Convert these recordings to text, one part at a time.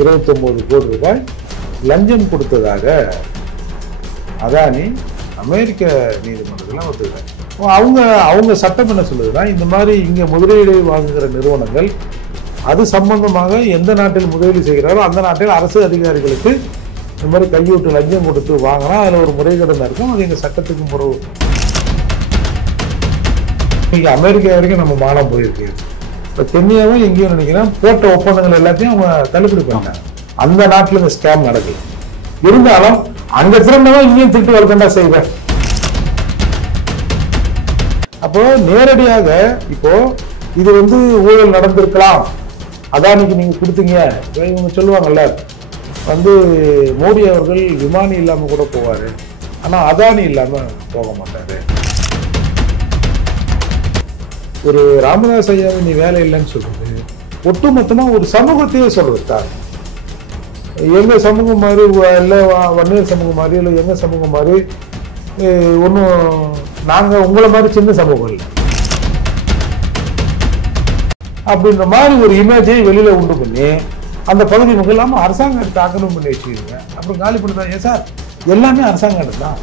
29 கோடி ரூபாய் லஞ்சம் கொடுத்ததாக அதானி அமெரிக்க நீதிமன்றத்தில் ஒத்துக்கிறாங்க. அவங்க சட்டம் என்ன சொல்லுதுன்னா, இந்த மாதிரி இங்கே முதலீடு வாங்குகிற நிறுவனங்கள் அது சம்பந்தமாக எந்த நாட்டில் முதலீடு செய்கிறாரோ அந்த நாட்டில் அரசு அதிகாரிகளுக்கு இந்த மாதிரி கையூட்டு லஞ்சம் கொடுத்து வாங்கினா அதில் ஒரு முறைகேடு இருக்கும். அது எங்கள் சட்டத்துக்கு முறவு. இன்னைக்கு அமெரிக்கா வரைக்கும் நம்ம மானம் போயிருக்கு. இப்போ கென்யாவும் எங்கேயும் நினைக்கிறேன் போட்ட ஒப்பந்தங்கள் எல்லாத்தையும் அவங்க தள்ளுபடி பண்ணாங்க. அந்த நாட்டில் இந்த ஸ்கேம் நடக்குது. இருந்தாலும் அங்க திறந்தவன் இங்கேயும் திட்டு வளர்க்கண்டா செய்வேன். அப்போ நேரடியாக இப்போ இது ஊழல் நடந்திருக்கலாம், அதானிக்கு நீங்க கொடுத்தீங்க இவங்க சொல்லுவாங்கல்ல, மோடி அவர்கள் விமானி இல்லாம கூட போவாரு, ஆனா அதானி இல்லாம போக மாட்டாரு. ஒரு ராமதாஸ் ஐயாவை நீ வேலை இல்லைன்னு சொல்றது ஒட்டுமொத்தமா ஒரு சமூகத்தையே சொல்றதா? எங்க சமூகம் மாதிரி இல்லை, வன்னியர் சமூகம் மாதிரி இல்லை, எங்க சமூகம் மாதிரி ஒன்றும் நாங்க உங்களை மாதிரி சின்ன சமூகம் இல்லை அப்படின்ற மாதிரி ஒரு இமேஜை வெளியில உண்டு பண்ணி அந்த பகுதி மக்கள் இல்லாம அரசாங்கத்தை ஆக்கிரமிப்பு பண்ணி வச்சுக்கிறீங்க. அப்புறம் காலி பண்ணுறா. ஏன் சார், எல்லாமே அரசாங்க இடம் தான்.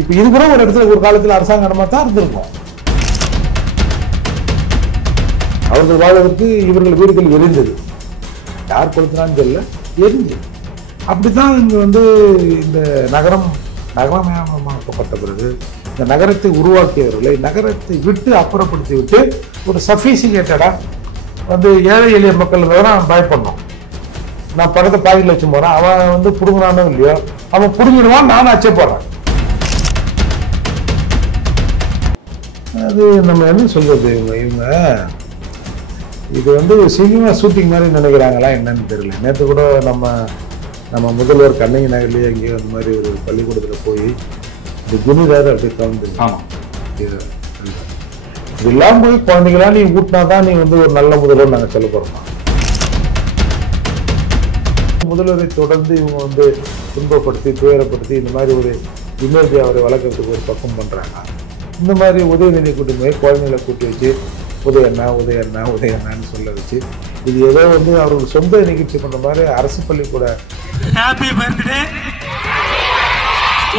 இப்ப இது கூட ஒரு இடத்துல ஒரு காலத்துல அரசாங்க இடமா தான் இருந்திருக்கும். அவர்கள் வாழ்வதற்கு இவர்கள் வீடுகள் எரிந்தது, யார் கொடுத்தான்னு தெரியல, எரிஞ்சு. அப்படித்தான் இங்க இந்த நகரமயமாக்கப்பட்ட பிறகு இந்த நகரத்தை உருவாக்கியவர்களை நகரத்தை விட்டு அப்புறப்படுத்தி விட்டு ஒரு சஃபிசிகேட்டடா ஏழை எளிய மக்கள் நான் பயப்படணும். நான் படத்தை பாக்கெட்ல வச்சு போறேன், அவன் புடுங்குறானோ இல்லையோ, அவன் புடுங்கிடுவான், நானும் அச்சப்படுறேன். அது நம்ம என்ன சொல்றது, இவங்க இது சினிமா ஷூட்டிங் மாதிரி நினைக்கிறாங்களா என்னன்னு தெரியல. நேற்று கூட நம்ம முதல்வர் கண்ணகி நகர்லேயே எங்கேயோ அந்த மாதிரி ஒரு பள்ளிக்கூடத்தில் போய் இந்த குனிதார் அப்படி கலந்து இதெல்லாம் போய் குழந்தைங்களா நீ ஊட்டினாதான் நீ ஒரு நல்ல முதல்வர் நாங்கள் சொல்ல போறோம். முதல்வரை தொடர்ந்து இவங்க துன்பப்படுத்தி துயரப்படுத்தி இந்த மாதிரி ஒரு இமேஜ் அவரை வளர்க்கறதுக்கு ஒரு பக்கம் பண்றாங்க. இந்த மாதிரி உதயநிதி கூட்டமே குழந்தைங்களை கூட்டி வச்சு உதயண்ணான்னு சொல்ல வச்சு இது ஏதோ அவர்கள் சொந்த நிகழ்ச்சி பண்ண மாதிரி அரசு பள்ளி கூட ஹாப்பி பர்த்டே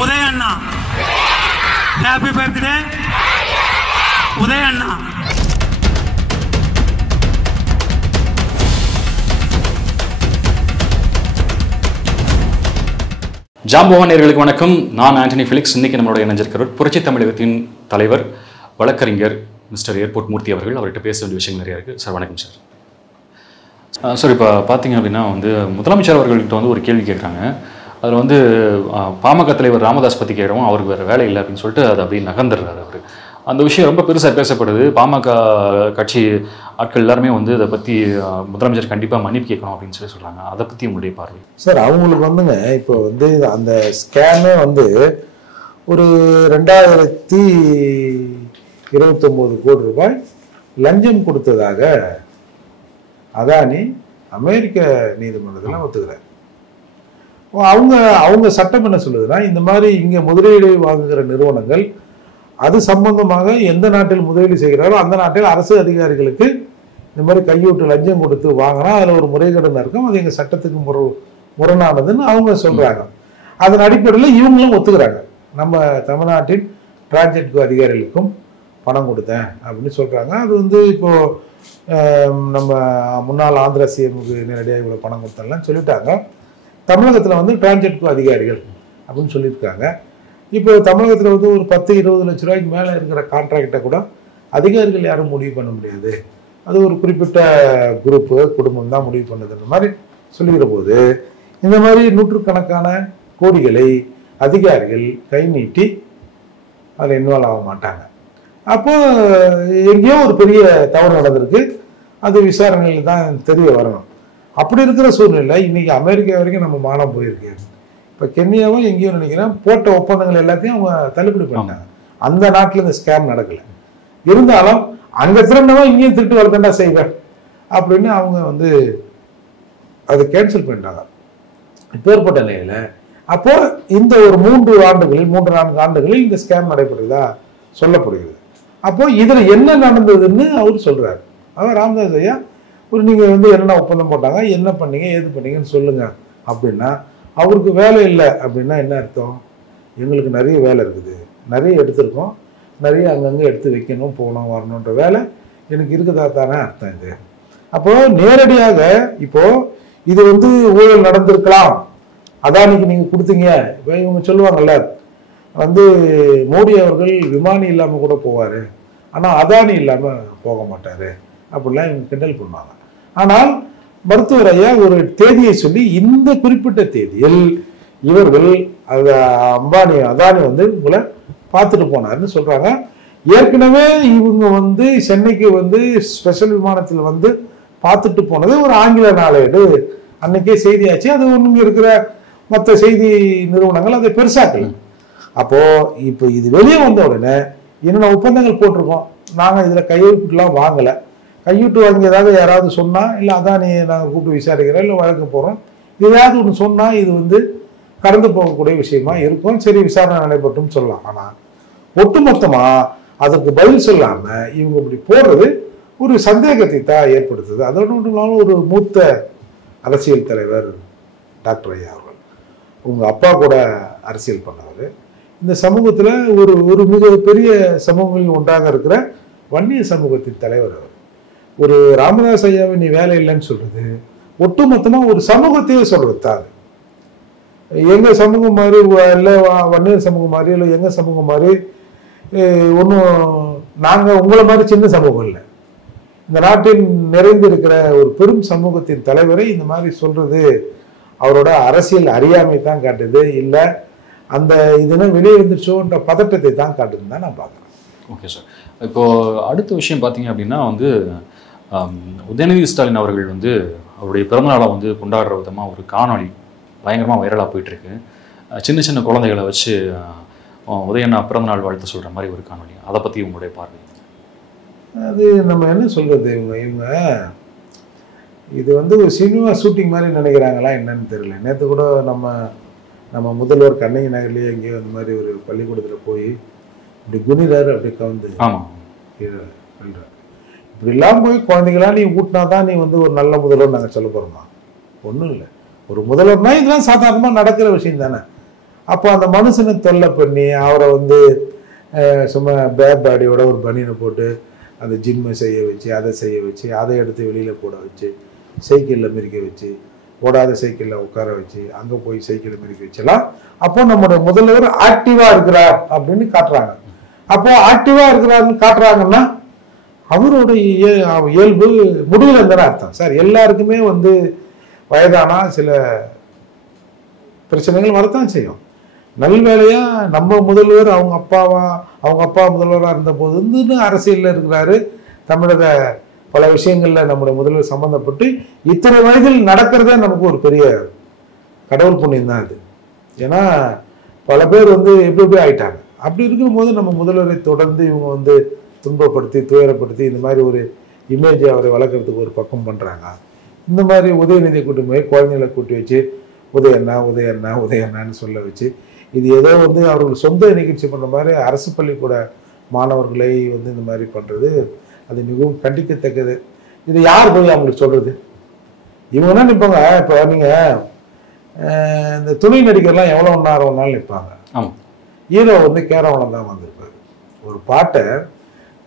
உதயண்ணா, ஹாப்பி பர்த்டே உதயண்ணா. ஜாம்பவான் நேயர்களுக்கு வணக்கம். நான் ஆண்டனி ஃபெலிக்ஸ். இன்னைக்கு நம்மளுடைய இணைஞ்சிருக்கிறவர் புரட்சி தமிழகத்தின் தலைவர் வழக்கறிஞர் மிஸ்டர் ஏர்போர்ட் மூர்த்தி அவர்கள். அவர்கிட்ட பேச வேண்டிய விஷயங்கள் நிறையா இருக்குது. சார் வணக்கம் சார். சார், இப்போ பார்த்தீங்க அப்படின்னா முதலமைச்சர் அவர்கள்ட்ட ஒரு கேள்வி கேட்குறாங்க. அதில் பாமக தலைவர் ராமதாஸ் பற்றி கேட்குறோம், அவருக்கு வேறு வேலை இல்லை அப்படின்னு சொல்லிட்டு அதை அப்படியே நகர்ந்துடுறாரு அவர். அந்த விஷயம் ரொம்ப பெருசாக பேசப்படுது. பாமக கட்சி ஆட்கள் எல்லாருமே அதை பற்றி முதலமைச்சர் கண்டிப்பாக மன்னிப்பு கேட்கணும் அப்படின்னு சொல்கிறாங்க. அதை பற்றி உங்களுடைய பார்வை சார்? அவங்களுக்கு இப்போ அந்த ஸ்கேமே ஒரு 2029 கோடி ரூபாய் லஞ்சம் கொடுத்ததாக அதானி அமெரிக்க நீதிமன்றத்தில் ஒத்துக்கிறார். அவங்க சட்டம் என்ன சொல்லுதுன்னா, இந்த மாதிரி இங்க முதலீடு வாங்குகிற நிறுவனங்கள் அது சம்பந்தமாக எந்த நாட்டில் முதலீடு செய்கிறாரோ அந்த நாட்டில் அரசு அதிகாரிகளுக்கு இந்த மாதிரி கையூட்டு லஞ்சம் கொடுத்து வாங்கினா அதில் ஒரு முறைகேடு இருக்கும். அது எங்க சட்டத்துக்கு முரணானதுன்னு அவங்க சொல்றாங்க. அதன் அடிப்படையில் இவங்களும் ஒத்துக்கிறாங்க. நம்ம தமிழ்நாட்டின் டிரான்ஜெட்கோ அதிகாரிகளுக்கும் பணம் கொடுத்தேன் அப்படின்னு சொல்றாங்க. அது இப்போ நம்ம முன்னாள் ஆந்திரா சிஎம்க்கு நேரடியாக இவ்வளோ பணம் கொடுத்தலாம் சொல்லிட்டாங்க. தமிழகத்தில் டிரான்ஜெட்கோ அதிகாரிகள் அப்படின்னு சொல்லியிருக்காங்க. இப்போ தமிழகத்தில் ஒரு 10-20 லட்ச ரூபாய்க்கு மேலே இருக்கிற கான்ட்ராக்டை கூட அதிகாரிகள் யாரும் முடிவு பண்ண முடியாது, அது ஒரு குறிப்பிட்ட குரூப்பு குடும்பம் தான் முடிவு பண்ணதுன்ற மாதிரி சொல்லிக்கிற போது இந்த மாதிரி நூற்றுக்கணக்கான கோடிகளை அதிகாரிகள் கை நீட்டி அதில் இன்வால்வ் ஆக மாட்டாங்க. அப்போ எங்கேயோ ஒரு பெரிய தவறு நடந்திருக்கு, அது விசாரணையில் தான் தெரிய வரணும். அப்படி இருக்கிற சூழ்நிலை இன்னைக்கு அமெரிக்கா வரைக்கும் நம்ம மானம் போயிருக்கு. இப்போ கென்யாவும் எங்கேயும் நினைக்கிறேன் போட்ட ஒப்பந்தங்கள் எல்லாத்தையும் அவங்க தள்ளுபடி பண்ணாங்க. அந்த நாட்டில் இந்த ஸ்கேம் நடக்கல. இருந்தாலும் அங்க திறந்தவன் இங்கேயும் திட்டு வளர்க்கண்டா செய்வேன் அப்படின்னு அவங்க அதை கேன்சல் பண்ணிட்டாங்க. இப்பேற்பட்ட நிலையில அப்போ இந்த ஒரு 3-4 ஆண்டுகளில் இந்த ஸ்கேம் நடைபெற்றதா சொல்லப்படுகிறது. அப்போ இதுல என்ன நடந்ததுன்னு அவர் சொல்றாரு. அவர் ராமதாஸ் ஐயா நீங்கள் வந்து என்ன ஒப்பந்தம் போட்டாங்க, என்ன பண்ணீங்க, ஏது பண்ணீங்கன்னு சொல்லுங்கள் அப்படின்னா, அவருக்கு வேலை இல்லை அப்படின்னா என்ன அர்த்தம்? எங்களுக்கு நிறைய வேலை இருக்குது, நிறைய எடுத்திருக்கோம், நிறைய அங்கங்கே எடுத்து வைக்கணும், போகணும், வரணுன்ற வேலை எனக்கு இருக்குதா தானே அர்த்தம் இது. அப்போது நேரடியாக இப்போது இது வந்து ஊழல் நடந்திருக்கலாம், அதானிக்கு நீங்கள் கொடுத்தீங்க. இப்போ இவங்க சொல்லுவாங்கல்ல, வந்து மோடி அவர்கள் விமானி இல்லாமல் கூட போவார், ஆனால் அதானி இல்லாமல் போக மாட்டார் அப்படிலாம் இவங்க கிண்டல் பண்ணுவாங்க. ஆனால் மருத்துவர் ஐயா ஒரு தேதியை சொல்லி இந்த குறிப்பிட்ட தேதியில் இவர்கள் அதானி வந்து உங்களை பார்த்துட்டு போனார்னு சொல்றாங்க. ஏற்கனவே இவங்க வந்து சென்னைக்கு வந்து ஸ்பெஷல் விமானத்தில் வந்து பார்த்துட்டு போனது ஒரு ஆங்கில நாளேடு அன்னைக்கே செய்தியாச்சு. அது ஒன்றுங்க இருக்கிற மற்ற செய்தி நிறுவனங்கள் அதை பெருசாக்கல. அப்போ இப்போ இது வெளியே வந்த உடனே என்னென்ன ஒப்பந்தங்கள் போட்டிருக்கோம், நாங்கள் இதில் கையெழுத்துலாம் வாங்கலை, கையூட்டு வாங்கி ஏதாவது யாராவது சொன்னால், இல்லை அதானி நாங்கள் கூப்பிட்டு விசாரிக்கிறோம், இல்லை வழக்கு போகிறோம், ஏதாவது ஒன்று சொன்னால் இது வந்து கடந்து போகக்கூடிய விஷயமா இருக்கும். சரி, விசாரணை நடைபெற்றும் சொல்லலாம். ஆனால் ஒட்டுமொத்தமாக அதற்கு பதில் சொல்லாமல் இவங்க இப்படி போடுறது ஒரு சந்தேகத்தை தான் ஏற்படுத்துது. அதோடு மட்டும் இல்லாமல் ஒரு மூத்த அரசியல் தலைவர் டாக்டர் ஐயா அவர்கள், உங்கள் அப்பா கூட அரசியல் பண்ணவர், இந்த சமூகத்தில் ஒரு மிக பெரிய சமூகங்களில் ஒன்றாக இருக்கிற வன்னிய சமூகத்தின் தலைவர் அவர். ஒரு ராமதாஸ் ஐயாவை நீ வேலை இல்லைன்னு சொல்றது ஒட்டுமொத்தமாக ஒரு சமூகத்தையே சொல்றது தான். எங்கள் சமூகம் மாதிரி இல்லை, வன்னியர் சமூகம் மாதிரி இல்லை, எங்கள் சமூகம் மாதிரி ஒன்றும் நாங்கள் உங்களை மாதிரி சின்ன சமூகம் இல்லை. இந்த நாட்டில் நிறைந்து இருக்கிற ஒரு பெரும் சமூகத்தின் தலைவரை இந்த மாதிரி சொல்றது அவரோட அரசியல் அறியாமை தான் காட்டுது, இல்லை அந்த இதெல்லாம் வெளியே வந்துச்சோன்ற பதட்டத்தை தான் காட்டுதுன்னு தான் நான் பார்க்குறேன். Okay sir. இப்போ அடுத்த விஷயம் பார்த்தீங்க அப்படின்னா வந்து உதயநிதி ஸ்டாலின் அவர்கள் வந்து அவருடைய பிறந்தநாளை வந்து கொண்டாடுற விதமாக ஒரு காணொளி பயங்கரமாக வைரலாக போயிட்டுருக்கு. சின்ன சின்ன குழந்தைகளை வச்சு உதயண்ணா பிறந்தநாள் வாழ்த்து சொல்கிற மாதிரி ஒரு காணொலி, அதை பற்றி உங்களுடைய பார்வை? அது நம்ம என்ன சொல்கிறது, இவங்க இது வந்து ஒரு சினிமா ஷூட்டிங் மாதிரி நினைக்கிறாங்களா என்னன்னு தெரியல. நேற்று கூட நம்ம முதல்வர் கண்ணகி நகர்லேயே எங்கேயோ அந்த மாதிரி ஒரு பள்ளிக்கூடத்தில் போய் இப்படி குனிறாரு, அப்படி கவுந்து கீழே சொல்கிறார். இப்படிலாம் போய் குழந்தைங்களாம் நீ ஊட்டினா தான் நீ வந்து ஒரு நல்ல முதல்வர் நாங்கள் சொல்ல போகிறோமா? ஒன்றும் இல்லை. ஒரு முதல்வர்னா இதெல்லாம் சாதாரணமாக நடக்கிற விஷயம் தானே. அப்போ அந்த மனுஷனை தொல்லை பண்ணி அவரை வந்து சும்மா பேட் பாடியோட ஒரு பனியனை போட்டு அந்த ஜிம்மை செய்ய வச்சு, அதை செய்ய வச்சு, அதை எடுத்து வெளியில் போட வச்சு, சைக்கிளில் மிதிக்க வச்சு, ஓடாத சைக்கிளில் உட்கார வச்சு, அங்கே போய் சைக்கிளில் மிதிக்க வச்சலாம். அப்போ நம்முடைய முதல்வர் ஆக்டிவாக இருக்கிறார் அப்படின்னு காட்டுறாங்க. அப்போ ஆக்டிவாக இருக்கிறாருன்னு காட்டுறாங்கன்னா அவரோட இயல்பு முடியலன்னு அர்த்தம். சார், எல்லாருக்குமே வந்து வயதானா சில பிரச்சனைகள் வரத்தான் செய்யும். நல்வேளையா நம்ம முதல்வர் அவங்க அப்பா முதல்வராக இருந்த போது வந்து அரசியலில் இருக்கிறாரு. தமிழக பல விஷயங்கள்ல நம்முடைய முதல்வர் சம்பந்தப்பட்டு இத்தனை வயதில் நடக்கிறதே நமக்கு ஒரு பெரிய கடவுள் புண்ணியம் தான் அது. ஏன்னா பல பேர் வந்து எப்படி ஆயிட்டாங்க. அப்படி இருக்கும்போது நம்ம முதல்வரை தொடர்ந்து இவங்க வந்து துன்பப்படுத்தி துயரப்படுத்தி இந்த மாதிரி ஒரு இமேஜை அவரை வளர்க்குறதுக்கு ஒரு பக்கம் பண்ணுறாங்க. இந்த மாதிரி உதயநிதி கூட்டி போய் குழந்தைகளை கூட்டி வச்சு உதயண்ணான்னு சொல்ல வச்சு, இது ஏதோ வந்து அவர்கள் சொந்த நிகழ்ச்சி பண்ணுற மாதிரி அரசு பள்ளிக்கூட மாணவர்களை வந்து இந்த மாதிரி பண்ணுறது அது மிகவும் கண்டிக்கத்தக்கது. இது யார் போய் அவங்களுக்கு சொல்கிறது? இவங்க என்ன நிற்பாங்க, இப்போ நீங்கள் இந்த துணை நடிகர்லாம் எவ்வளோ நேரம் நிற்பாங்க. ஹீரோ வந்து கேரவனம் தான் வந்திருப்பாரு. ஒரு பாட்டை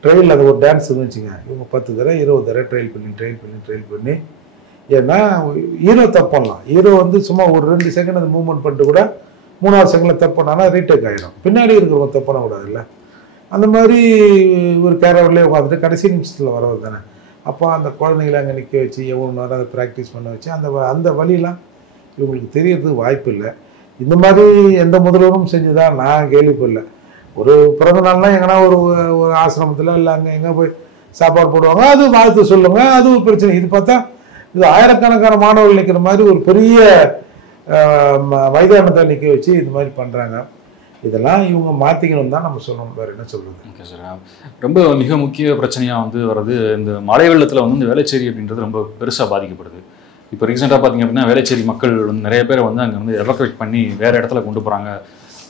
ட்ரெயிலில் அது ஒரு டான்ஸ் வச்சுங்க, இவங்க 10 தடவை 20 தடவை ட்ரெயில் பண்ணி ஏன்னா ஹீரோ தப்பு பண்ணலாம். ஹீரோ வந்து சும்மா ஒரு 2 செகண்ட் அந்த மூவ்மெண்ட் பண்ணிட்டு கூட 3வது செகண்டில் தப்பு பண்ணானா ரீடேக் ஆகிடும். பின்னாடி இருக்கிறவங்க தப்பு பண்ணக்கூடாது இல்லை. அந்த மாதிரி ஒரு கேரவன்லேயே உட்காந்துட்டு கடைசி நிமிஷத்தில் வரது தானே. அப்போ அந்த குழந்தைங்களை அங்கே நிற்க வச்சு எவ்வளோ நேரம் அதை ப்ராக்டிஸ் பண்ண வச்சு அந்த வழியெலாம் இவங்களுக்கு தெரியறதுக்கு வாய்ப்பு இல்லை. இந்த மாதிரி எந்த முதல்வரும் செஞ்சுதான் நான் கேள்விப்படல. ஒரு பிறந்த நாள்லாம் எங்கன்னா ஒரு ஆசிரமத்தில் இல்லை அங்கே எங்கே போய் சாப்பாடு போடுவாங்க, அது வாழ்த்து சொல்லுங்க, அது ஒரு பிரச்சனை. இது பார்த்தா இது ஆயிரக்கணக்கான மாணவர்கள் நிற்கிற மாதிரி ஒரு பெரிய மைதானத்தை நிற்க வச்சு இந்த மாதிரி பண்ணுறாங்க. இதெல்லாம் இவங்க மாற்றிக்கணும் தான் நம்ம சொல்லணும், வேறு என்ன சொல்கிறது. Okay sir. ரொம்ப மிக முக்கிய பிரச்சனையாக வந்து வர்றது இந்த மழை வெள்ளத்தில் வந்து இந்த வேளச்சேரி அப்படின்றது ரொம்ப பெருசாக பாதிக்கப்படுது. இப்போ ரீசெண்டாக பார்த்திங்க அப்படின்னா வேளச்சேரி மக்கள் வந்து நிறைய பேரை வந்து அங்கே வந்து எவாக்குவேட் பண்ணி வேறு இடத்துல கொண்டு போகிறாங்க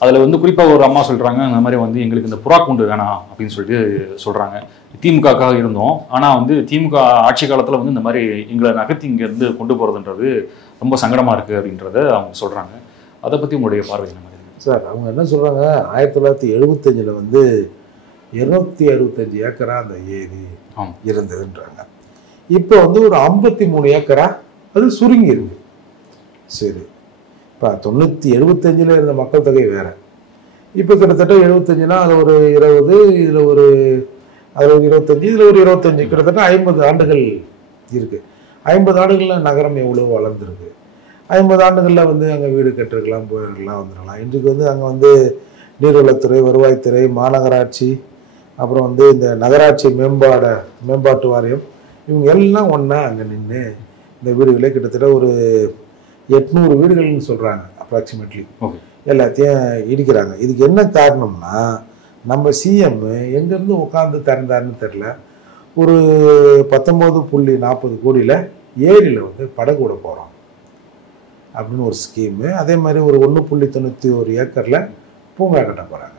அதில் வந்து குறிப்பாக ஒரு அம்மா சொல்கிறாங்க, அந்த மாதிரி வந்து எங்களுக்கு இந்த புறா கூண்டு வேணாம் அப்படின்னு சொல்லிட்டு சொல்கிறாங்க. திமுகக்காக இருந்தோம், ஆனால் வந்து திமுக ஆட்சி காலத்தில் வந்து இந்த மாதிரி எங்களை நகர்த்தி இங்கேருந்து கொண்டு போகிறதுன்றது ரொம்ப சங்கடமாக இருக்குது அப்படின்றத அவங்க சொல்கிறாங்க. அதை பற்றி உங்களுடைய பார்வை என்ன மாதிரி? சார், அவங்க என்ன சொல்கிறாங்க, 1975 வந்து 265 ஏக்கரா அந்த ஏரி இருந்ததுன்றாங்க. இப்போ வந்து ஒரு 53 ஏக்கரா அது சுருங்கி இருக்கு. சரி, இப்போ 75 இருந்த மக்கள் தொகை வேற. இப்போ கிட்டத்தட்ட 75னா அது ஒரு 20, இதில் ஒரு அதில் ஒரு 25, இதில் ஒரு 25, கிட்டத்தட்ட 50 ஆண்டுகள் இருக்கு. 50 ஆண்டுகளில் நகரம் எவ்வளோ வளர்ந்துருக்கு. 50 ஆண்டுகளில் வந்து அங்கே வீடு கட்டிருக்கலாம், போயிருக்கலாம், வந்துடலாம். இன்றைக்கு வந்து அங்கே வந்து நீர்வளத்துறை, வருவாய்த்துறை, மாநகராட்சி, அப்புறம் வந்து இந்த நகராட்சி மேம்பாட்டு வாரியம், இவங்க எல்லாம் ஒன்றா அங்கே நின்று இந்த வீடுகளே கிட்டத்தட்ட ஒரு 800 வீடுகள்னு சொல்கிறாங்க அப்ராக்சிமேட்லி. எல்லாத்தையும் இடிக்கிறாங்க. இதுக்கு என்ன காரணம்னா, நம்ம சிஎம் எங்கேருந்து உட்காந்து திறந்தாருன்னு தெரில, ஒரு 19.40 கோடியில் ஏரியில் வந்து படகு விட போகிறோம் அப்படின்னு ஒரு ஸ்கீமு. அதே மாதிரி ஒரு 1.91 ஏக்கரில் பூங்கா கட்ட போகிறாங்க.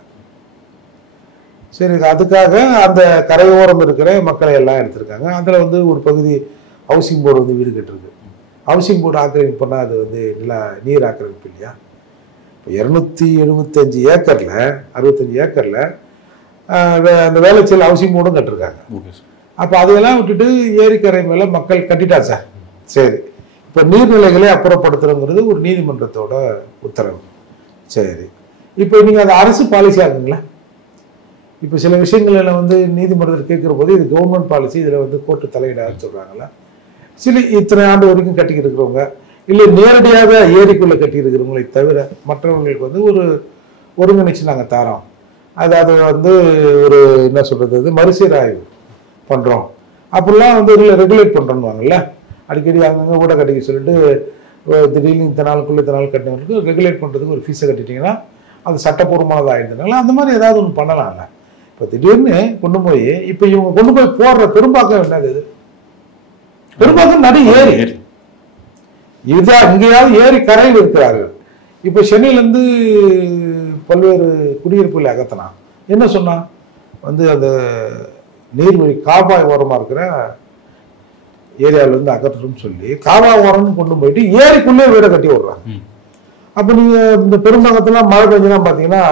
சரி, அதுக்காக அந்த கரையோரம் இருக்கிற மக்களை எல்லாம் எடுத்திருக்காங்க. அதில் வந்து ஒரு பகுதி ஹவுசிங் போர்டு வந்து வீடு கட்டிருக்கு. ஹவுசிங் போர்டு ஆக்கிரமிப்பு பண்ணால் அது வந்து நீர் ஆக்கிரமிப்பு இல்லையா? இப்போ 275 ஏக்கரில் 65 ஏக்கரில் அந்த வேலைச்சல் ஹவுசிங் போர்டும் கட்டிருக்காங்க. அப்போ அதையெல்லாம் விட்டுட்டு ஏரிக்கரை மேலே மக்கள் கட்டிட்டா சார். சரி, இப்போ நீர்நிலைகளை அப்புறப்படுத்துறதுங்கிறது ஒரு நீதிமன்றத்தோட உத்தரவு. சரி, இப்போ நீங்கள் அதை அரசு பாலிசி ஆகுங்களா? இப்போ சில விஷயங்களில் வந்து நீதிமன்றத்தில் கேட்குற போது இது கவர்மெண்ட் பாலிசி, இதில் வந்து கோர்ட்டு தலையிடாதுன்னு சொல்கிறாங்களா? சில இத்தனை ஆண்டு வரைக்கும் கட்டிக்கிட்டு இருக்கிறவங்க, இல்லை நேரடியாக ஏரிக்குள்ளே கட்டியிருக்கிறவங்களை தவிர மற்றவங்களுக்கு வந்து ஒரு ஒருங்கிணைச்சு நாங்கள் தரோம். அதாவது வந்து ஒரு என்ன சொல்கிறது, அது மறுசீராய்வு பண்ணுறோம் அப்படிலாம் வந்து ரெகுலேட் பண்ணுறோன்னுவாங்கல்ல. அடிக்கடி அங்கங்கே கூட கட்டிக்க சொல்லிட்டு திடீர்னு இத்தனை நாளுக்குள்ளே இத்தனை நாள் கட்டினவங்களுக்கு ரெகுலேட் பண்ணுறதுக்கு ஒரு ஃபீஸை கட்டிட்டிங்கன்னா அது சட்டப்பூர்வமானதாக ஆயிருந்தனால அந்த மாதிரி ஏதாவது ஒன்று பண்ணலாம்ல. இப்போ திடீர்னு கொண்டு போய் இப்போ இவங்க கொண்டு போய் போடுற பெரும்பாக்கம் என்னது? பெரும்பாக்கம் நடு ஏரி. இதுதான் இங்கேயாவது ஏரி கரையில் இருக்கிறார்கள். இப்போ சென்னையிலேருந்து பல்வேறு குடியிருப்புகளை அகத்தினா என்ன சொன்னான், வந்து அந்த நீர்வழி காபாய் ஓரமாக இருக்கிற ஏரியாவிலேருந்து அகற்றணும்னு சொல்லி காபாய் ஓரம்னு கொண்டு போயிட்டு ஏரிக்குள்ளே வீடை கட்டி விடுறாங்க. அப்போ நீங்கள் இந்த பெரும்பாக்கத்தெல்லாம் மழை பெஞ்செல்லாம் பார்த்தீங்கன்னா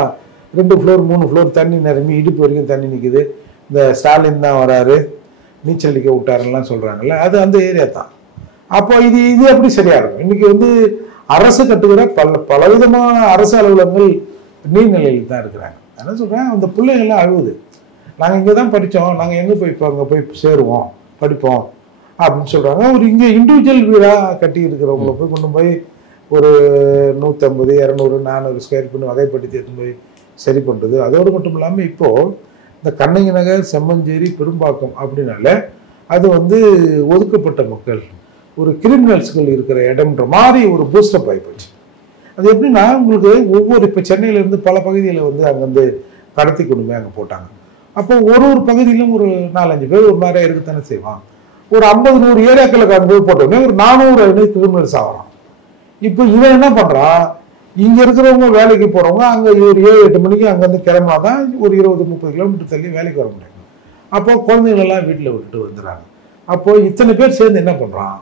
2 ஃப்ளோர் 3 ஃப்ளோர் தண்ணி நிரம்பி இடுப்பு வரைக்கும் தண்ணி நிற்குது. இந்த ஸ்டாலின் தான் வராரு, நீச்சல் அடிக்க விட்டாருலாம் சொல்கிறாங்கல்ல, அது அந்த ஏரியா தான். அப்போ இது எப்படி சரியாக இருக்கும்? இன்றைக்கி வந்து அரசு கட்டுகிற பலவிதமான அரசு அலுவலகங்கள் நீர்நிலையில் தான் இருக்கிறாங்க. என்ன சொல்கிறேன், அந்த பிள்ளைங்கள்லாம் அழுவுது. நாங்கள் இங்கே தான் படித்தோம், நாங்கள் எங்கே போய் இப்போ அங்கே போய் சேருவோம், படிப்போம் அப்படின்னு சொல்கிறாங்க. ஒரு இங்கே இண்டிவிஜுவல் வீடாக கட்டி இருக்கிறவங்கள போய் கொண்டு போய் ஒரு 150, 200, 400 ஸ்கொயர் பண்ணி வகைப்படுத்தி எடுத்து போய் சரி பண்ணுறது. அதோடு மட்டும் இல்லாமல் இப்போது இந்த கண்ணகி நகர், செம்மஞ்சேரி, பெரும்பாக்கம் அப்படின்னால அது வந்து ஒதுக்கப்பட்ட மக்கள், ஒரு கிரிமினல்ஸ்கள் இருக்கிற இடம்ன்ற மாதிரி ஒரு பூஸ்டப் ஆகிப்போச்சு. அது எப்படின்னா, உங்களுக்கு ஒவ்வொரு இப்போ சென்னையிலேருந்து பல பகுதியில் வந்து அங்கே வந்து கடத்தி கொண்டு போய் அங்கே போட்டாங்க. அப்போ ஒரு பகுதியிலும் ஒரு 4-5 பேர் ஒரு மாதிரியாக இருக்கத்தானே செய்வான். ஒரு 50-100 ஏரியாக்களுக்கு அங்கே போய் போட்டோடனே ஒரு 400 கிரிமினல்ஸ் ஆகிறான். இப்போ இவன் என்ன பண்ணுறான், இங்கே இருக்கிறவங்க வேலைக்கு போகிறவங்க அங்கே ஒரு 7-8 மணிக்கு அங்கேருந்து கிளம்புனா தான் ஒரு 20-30 கிலோமீட்டர் தள்ளி வேலைக்கு வர முடியும். அப்போ குழந்தைங்களெல்லாம் வீட்டில் விட்டுட்டு வந்துடுறாங்க. அப்போது இத்தனை பேர் சேர்ந்து என்ன பண்ணுறான்,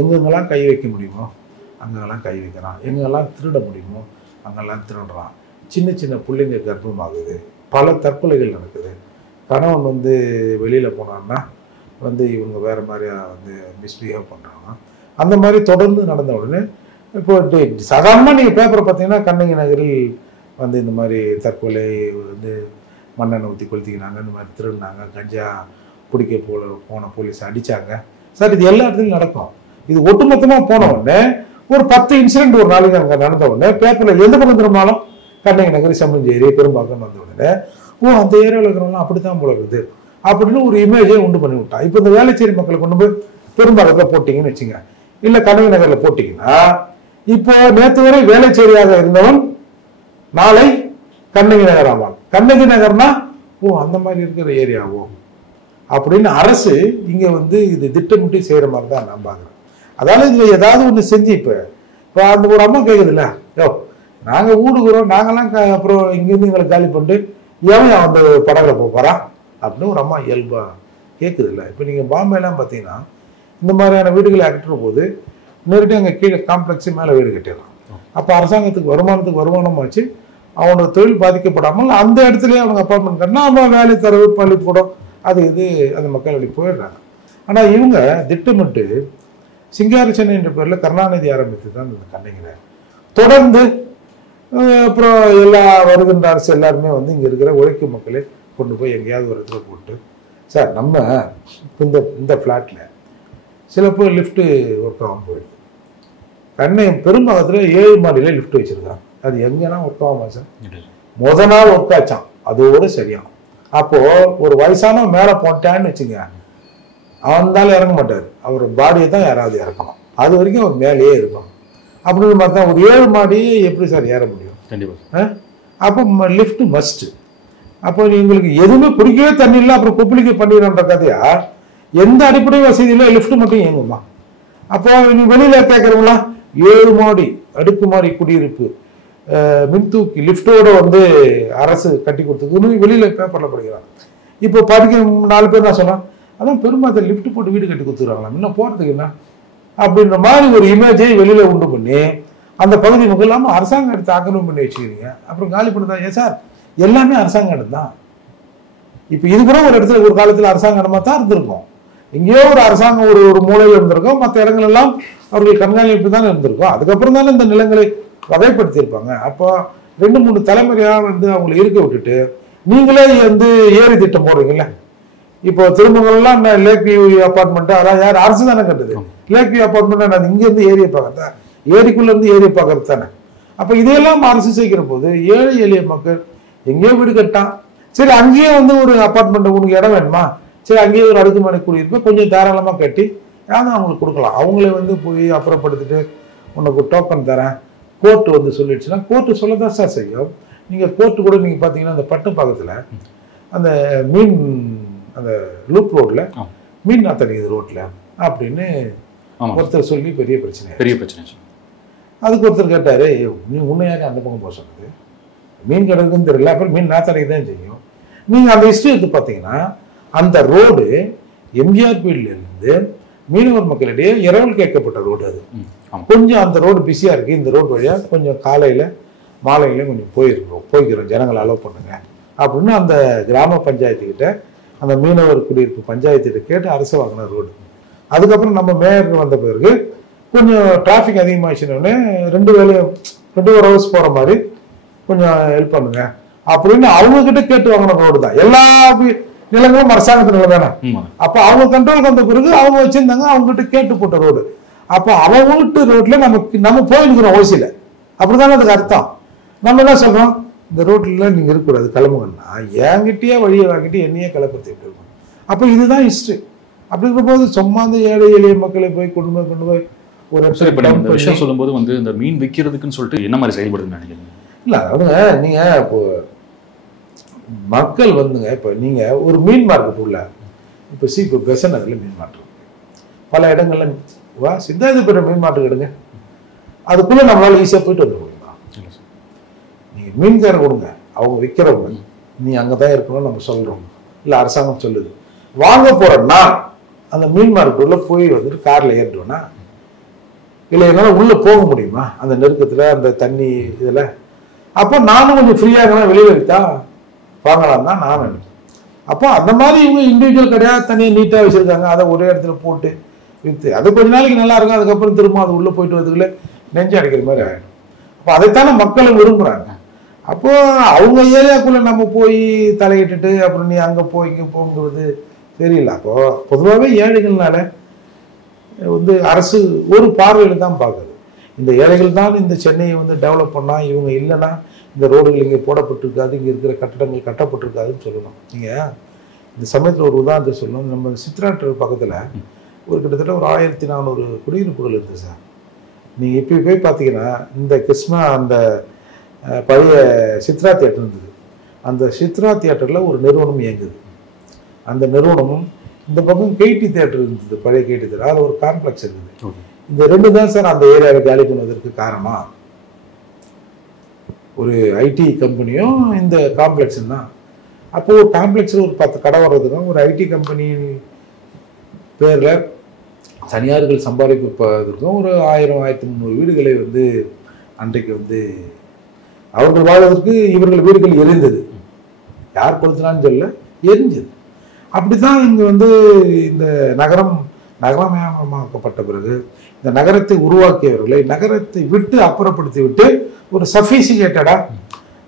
எங்கெங்கெல்லாம் கை வைக்க முடியுமோ அங்கெல்லாம் கை வைக்கிறான், எங்கெல்லாம் திருட முடியுமோ அங்கெல்லாம் திருடுறான். சின்ன சின்ன பிள்ளைங்க கர்ப்பமாகுது, பல தற்கொலைகள் நடக்குது. கணவன் வந்து வெளியில் போனான்னா வந்து இவங்க வேறு மாதிரியா வந்து மிஸ்பிஹேவ் பண்ணுறாங்க. அந்த மாதிரி தொடர்ந்து நடந்த உடனே இப்போ சாதாரணமாக நீங்கள் பேப்பரை பார்த்தீங்கன்னா கண்ணகி நகரில் வந்து இந்த மாதிரி தற்கொலை, வந்து மண்ணெண்ணெய் ஊற்றி கொளுத்திக்கினாங்க, இந்த மாதிரி திருடினாங்க, கஞ்சா பிடிக்க போன போலீஸ் அடித்தாங்க சார், இது எல்லா இடத்துலையும் நடக்கும். இது ஒட்டுமொத்தமாக போன உடனே ஒரு 10 இன்சிடென்ட் ஒரு நாளைக்கு அங்கே நடந்த உடனே பேப்பரில் எந்த பக்கம் திரும்பினாலும் கண்ணகி நகர், செம்மஞ்சேரி, பெரும்பாக்கம் வந்த உடனே அந்த ஏரியாவில் இருக்கிறவங்களாம் அப்படித்தான் போல இருக்குது அப்படின்னு ஒரு இமேஜே உண்டு பண்ணி விட்டான். இப்போ இந்த வேலைச்சேரி மக்களை கொண்டு போய் பெரும்பாக்கத்தில் போட்டிங்கன்னு வச்சுங்க, இல்லை கண்ணகி நகரில் போட்டிங்கன்னா, இப்போ நேற்று வரை வேலைச்சேரியாக இருந்தவன் நாளை கண்ணகி நகர் ஆவான். கண்ணகி நகர்னா அந்த மாதிரி இருக்கிற ஏரியாவோ அப்படின்னு அரசு இங்கே வந்து இது திட்டமிட்டு செய்கிற மாதிரி தான் நான் பார்க்குறேன். அதாவது இதில் ஏதாவது ஒன்று செஞ்சு இப்போ அந்த ஒரு அம்மா கேட்குதுல்ல, நாங்கள் ஊடுக்குறோம், நாங்கெல்லாம் அப்புறம் இங்கேருந்து எங்களை காலி பண்ணிட்டு எவன் வந்து படகுல போகிறான் அப்படின்னு ஒரு அம்மா இயல்பா கேட்குது இல்லை. இப்போ நீங்கள் பாம்பேலாம் பார்த்தீங்கன்னா இந்த மாதிரியான வீடுகளை அகற்றுற போது நேரடியாக அங்கே கீழே காம்ப்ளெக்ஸு மேலே வீடு கட்டிடலாம். அப்போ அரசாங்கத்துக்கு வருமானம் ஆச்சு, அவனோட தொழில் பாதிக்கப்படாமல் அந்த இடத்துலயே அவங்க அப்பார்ட்மெண்ட் கட்டினா அவன் வேலை தரவு பள்ளிக்கூடம் அது இது அந்த மக்கள் அப்படி போயிடுறாங்க. ஆனால் இவங்க திட்டமிட்டு சிங்கார சென்னை என்ற பேரில் கருணாநிதி ஆரம்பித்து தான் இந்த கண்ணைங்களை தொடர்ந்து அப்புறம் எல்லா வருகின்ற அரசு எல்லாருமே வந்து இங்கே இருக்கிற உழைக்கும் மக்களை கொண்டு போய் எங்கேயாவது ஒரு இடத்துல போட்டு சார் நம்ம இந்த ஃப்ளாட்டில் சிலப்போ லிஃப்ட்டு ஒர்க் ஆகாமல் போயிடுது. கண்ணை பெரும்பாகத்தில் 7 மாடியில் லிஃப்ட் வச்சுருக்காங்க. அது எங்கன்னா ஒர்க் ஆகுமா சார்? முத நாள் ஒர்க் ஆச்சான், அதோடு சரியாகும். அப்போது ஒரு வயசான மேலே போட்டான்னு வச்சுங்க, அவன் இறங்க மாட்டார், அவர் பாடியை தான் யாராவது இறக்கணும், அது வரைக்கும் அவர் மேலேயே இருக்கணும். அப்படின்னு பார்த்தா ஒரு 7 மாடியே எப்படி சார் ஏற முடியும்? கண்டிப்பாக. அப்போ லிஃப்ட் மஸ்ட்டு. அப்போ உங்களுக்கு எதுவுமே குடிக்கவே தண்ணி இல்லை, அப்புறம் கொப்பளிக்க பண்ணிடுற கதையா? எந்த அடிப்படை வசதியில லிஃப்ட் மட்டும் இயங்குமா? அப்போ நீ வெளியில கேட்கறவங்களா 7 மாடி அடுக்குமாடி குடியிருப்பு மின்தூக்கி லிஃப்டோட வந்து அரசு கட்டி கொடுத்ததுன்னு வெளியில பேப்பர்ல படிக்கிறாங்க. இப்போ படிக்க 4 பேர் நான் சொன்னா அதான் பெரும்பாலும் லிஃப்ட் போட்டு வீடு கட்டி கொடுத்துருவாங்களாம், இன்னும் போறதுக்கு என்ன அப்படின்ற மாதிரி ஒரு இமேஜை வெளியில உண்டு பண்ணி அந்த பகுதி மக்கள் இல்லாமல் அரசாங்கம் எடுத்து ஆக்கிரமிப்பு பண்ணி வச்சுக்கிறீங்க. அப்புறம் காலி பண்ணதா? ஏன் சார் எல்லாமே அரசாங்க இடம் தான். இப்போ இது கூட ஒரு இடத்துல ஒரு காலத்தில் அரசாங்க இடமா தான் இருந்திருக்கும். எங்கேயோ ஒரு அரசாங்கம் ஒரு மூலையில் இருந்திருக்கும், மற்ற இடங்கள் எல்லாம் அவர்கள் கண்காணிப்பு தான் இருந்திருக்கும். அதுக்கப்புறம் தானே இந்த நிலங்களை வகைப்படுத்தியிருப்பாங்க. அப்போ 2-3 தலைமுறையாக வந்து அவங்களை இருக்க விட்டுட்டு நீங்களே வந்து ஏரி திட்டம் போடுறீங்கல்ல. இப்போ திருமங்கலாம் லேக் வியூ அப்பார்ட்மெண்ட் அதான் யார் அரசு தானே கட்டுது. லேக் வியூ அப்பார்ட்மெண்ட் நான் இங்கேருந்து ஏரியை பார்க்கறதா, ஏரிக்குள்ள இருந்து ஏரியை பார்க்கறது தானே. அப்போ இதையெல்லாம் அரசு செய்கிற போது ஏழை எளிய மக்கள் எங்கேயோ வீடு கட்டான், சரி அங்கேயே வந்து ஒரு அப்பார்ட்மெண்ட் உனக்கு இடம் வேணுமா, சரி அங்கேயே ஒரு அடுக்குமாடி குடியிருப்பு கொஞ்சம் தாராளமாக கட்டி யாரும் அவங்களுக்கு கொடுக்கலாம். அவங்களே வந்து போய் அப்புறப்படுத்திட்டு உனக்கு டோக்கன் தரேன் கோர்ட்டு வந்து சொல்லிடுச்சுன்னா கோர்ட்டு சொல்லதான் சார் செய்யும். நீங்கள் கோர்ட்டு கூட நீங்கள் பார்த்தீங்கன்னா அந்த பட்டுப்பாக்கத்தில் அந்த மீன் அந்த லூப் ரோட்டில் மீன் நாத்தடிக்குது ரோட்டில் அப்படின்னு ஒருத்தர் சொல்லி பெரிய பிரச்சனை. அதுக்கு ஒருத்தர் கேட்டார், நீ உன்னை யாரும் அந்த பக்கம் போக சொன்னது, மீன் கிடக்குன்னு தெரியல, அப்புறம் மீன் நாத்தடிக்க தான் செய்யும். நீங்கள் அந்த ஹிஸ்ட்ரி எடுத்து பார்த்தீங்கன்னா அந்த ரோடு எம்ஜிஆர் பீரியட்லேருந்து மீனவர் மக்களிடையே இரவல் கேட்கப்பட்ட ரோடு. அது கொஞ்சம் அந்த ரோடு பிஸியாக இருக்குது, இந்த ரோடு வழியாக கொஞ்சம் காலையில் மாலையில கொஞ்சம் போய்க்கிறோம் ஜனங்களை அலோவ் பண்ணுங்க அப்படின்னு அந்த கிராம பஞ்சாயத்துக்கிட்ட அந்த மீனவர் குடியிருப்பு பஞ்சாயத்துக்கிட்ட கேட்டு அரசு வாங்கின ரோடு. அதுக்கப்புறம் நம்ம மேயர் வந்த பிறகு கொஞ்சம் டிராஃபிக் அதிகமாகிடுச்சுன்னொடனே 2 ஹவர்ஸ் போகிற மாதிரி கொஞ்சம் ஹெல்ப் பண்ணுங்க அப்படின்னு அவங்கக்கிட்ட கேட்டு வாங்கின ரோடு தான். எல்லா நிலங்களும் அரசாங்கத்து நிலம் தானே. அப்போ அவங்க கண்ட்ரோலுக்கு வந்த பிறகு அவங்க வச்சிருந்தாங்க, அவங்ககிட்ட கேட்டு போட்ட ரோடு. அப்போ அவங்க வீட்டு ரோட்ல நம்ம போயிருக்கிறோம் ஓசியில, அப்படிதானே அதுக்கு அர்த்தம். நம்ம என்ன சொல்றோம், இந்த ரோட்ல நீங்க இருக்கக்கூடாது கிளம்புங்கன்னா என்கிட்டயே வழியை வாங்கிட்டு என்னையே கிளப்பத்திட்டு இருக்கோம். அப்போ இதுதான் ஹிஸ்ட்ரி. அப்படிங்கிற போது சும்மா இந்த ஏழை எளிய மக்களை போய் கொண்டு போய் ஒரு விஷயம் சொல்லும்போது வந்து இந்த மீன் விற்கிறதுக்குன்னு சொல்லிட்டு என்ன மாதிரி செயல்படுதுன்னு நினைக்கிறீங்க? இல்லை அவங்க நீங்க இப்போ மக்கள் வந்துங்க, இப்போ நீங்க ஒரு மீன் மார்க்கெட் உள்ள இப்போ இப்போ பெசன் அதில் மீன் மார்க்கெட் பல இடங்கள்ல சித்தாதிபுரம் மீன் மார்க்கெட் எடுங்க, அதுக்குள்ள நம்மளால ஈஸியாக போயிட்டு வந்துட முடியுமா? நீங்க மீன்கார கொடுங்க, அவங்க விற்கிறவங்க நீ அங்கதான் இருக்கணும்னு நம்ம சொல்றோம், இல்லை அரசாங்கம் சொல்லுது. வாங்க போறேன்னா அந்த மீன் மார்க்கெட் உள்ள போய் வந்துட்டு கார்ல ஏறிடுவேன்னா இல்லை என்னால் உள்ள போக முடியுமா அந்த நெருக்கத்துல அந்த தண்ணி இதுல? அப்போ நானும் கொஞ்சம் ஃப்ரீயாக வெளியே வித்தா வாங்கலாம் தான் நான் நினைப்பேன். அப்போ அந்த மாதிரி இவங்க இண்டிவிஜுவல் கிடையாது, தனியாக நீட்டாக வச்சிருக்காங்க, அதை ஒரே இடத்துல போட்டு விற்று அது கொஞ்ச நாளைக்கு நல்லா இருக்கும், அதுக்கப்புறம் திரும்ப அது உள்ளே போயிட்டு வரதுக்குள்ள நெஞ்சு அடைக்கிற மாதிரி ஆகிடும். அப்போ அதைத்தானே மக்களும் விரும்புகிறாங்க. அப்போ அவங்க ஏரியாக்குள்ள நம்ம போய் தலையிட்டுட்டு அப்புறம் நீ அங்கே போய் இங்கே போங்கிறது தெரியல. அப்போ பொதுவாகவே ஏழைகள்னால வந்து அரசு ஒரு பார்வையில் தான் பார்க்குது. இந்த ஏழைகள் தான் இந்த சென்னையை வந்து டெவலப் பண்ணால், இவங்க இல்லைன்னா இந்த ரோடுகள் இங்கே போடப்பட்டிருக்காது, இங்கே இருக்கிற கட்டடங்கள் கட்டப்பட்டிருக்காதுன்னு சொல்லணும். நீங்கள் இந்த சமயத்தில் ஒரு உதாரணத்தை சொல்லணும். நம்ம சித்ரா தியேட்டர் பக்கத்தில் ஒரு கிட்டத்தட்ட ஒரு 1400 குடியிருப்புகள் இருக்குது சார். நீங்கள் இப்போ போய் பார்த்தீங்கன்னா இந்த கிருஷ்ணா அந்த பழைய சித்ரா தியேட்டர் இருந்தது, அந்த சித்ரா தியேட்டரில் ஒரு நிறுவனம் இயங்குது. அந்த நிறுவனமும் இந்த பக்கம் கேடி தியேட்டர் இருந்தது, பழைய கேடி தியேட்டர், அதில் ஒரு காம்ப்ளெக்ஸ் இருக்குது. இந்த 2 தான் சார் அந்த ஏரியாவை காலி பண்ணுவதற்கு காரணம். ஒரு ஐடி கம்பெனியும் இந்த காம்ப்ளெக்ஸும் தான். அப்போது ஒரு காம்ப்ளெக்ஸில் ஒரு 10 கடை வர்றதுக்கும் ஒரு ஐடி கம்பெனி பேரில் தனியார்கள் சம்பாதிப்பதற்கும் ஒரு 1000-1300 வீடுகளை வந்து அன்றைக்கு வந்து அவர்கள் வாழ்வதற்கு இவர்கள் வீடுகள் எரிந்தது. யார் கொளுத்தினான்னு சொல்ல, எரிஞ்சது. அப்படித்தான் இங்கே வந்து இந்த நகரமயமாக்கப்பட்ட பிறகு இந்த நகரத்தை உருவாக்கியவர்களை நகரத்தை விட்டு அப்புறப்படுத்தி விட்டு ஒரு சஃபிசிகேட்டடா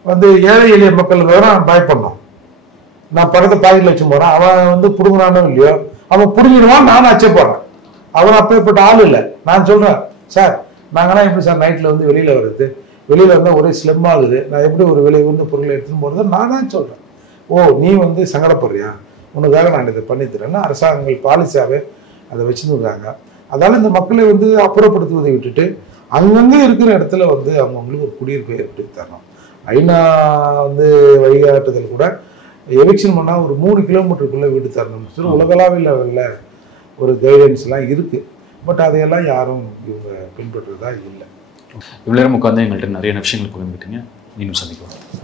வந்து ஏழை எளிய மக்களுக்கு நான் பயப்படணும். நான் பணத்தை பாக்கெட்ல வச்சு போறேன், அவன் வந்து புடுங்குறானோ இல்லையோ, அவன் புடுங்கிடுவான், நானும் அச்சப்படுறேன். அவன் அப்பேற்பட்ட ஆள் இல்லை. நான் சொல்றேன், சார் நாங்களாம் எப்படி சார் நைட்ல வந்து வெளியில வர்றது, வெளியில வந்தால் ஒரே ஸ்லிம் ஆகுது, நான் எப்படி ஒரு விலை வந்து பொருளை எடுத்துன்னு போறது, நானா சொல்றேன். ஓ நீ வந்து சங்கடப்படுறியா, உனக்காக நான் இதை பண்ணித்தரேன்னா அரசாங்கங்கள் பாலிசியாவே அதை வச்சுருக்காங்க. அதனால இந்த மக்களை வந்து அப்புறப்படுத்துவதை விட்டுட்டு அங்கங்கே இருக்கிற இடத்துல வந்து அவங்களுக்கு ஒரு குடியிருப்பை ஏற்படுத்தி தரணும். ஐநா வந்து வழிகாட்டுதல் கூட எவிக்ஷன் பண்ணால் ஒரு 3 கிலோமீட்டருக்குள்ளே வீடு தரணும்னு சொல்லி உலகளாவில் ஒரு கைடன்ஸ்லாம் இருக்குது. பட் அதையெல்லாம் யாரும் இவங்க பின்பற்றுறதா இல்லை. இவ்வளோ நேரம் உட்காந்து எங்கள்கிட்ட நிறைய விஷயங்கள் பகிர்ந்துக்கிட்டீங்க. மீண்டும் சந்திக்கலாம்.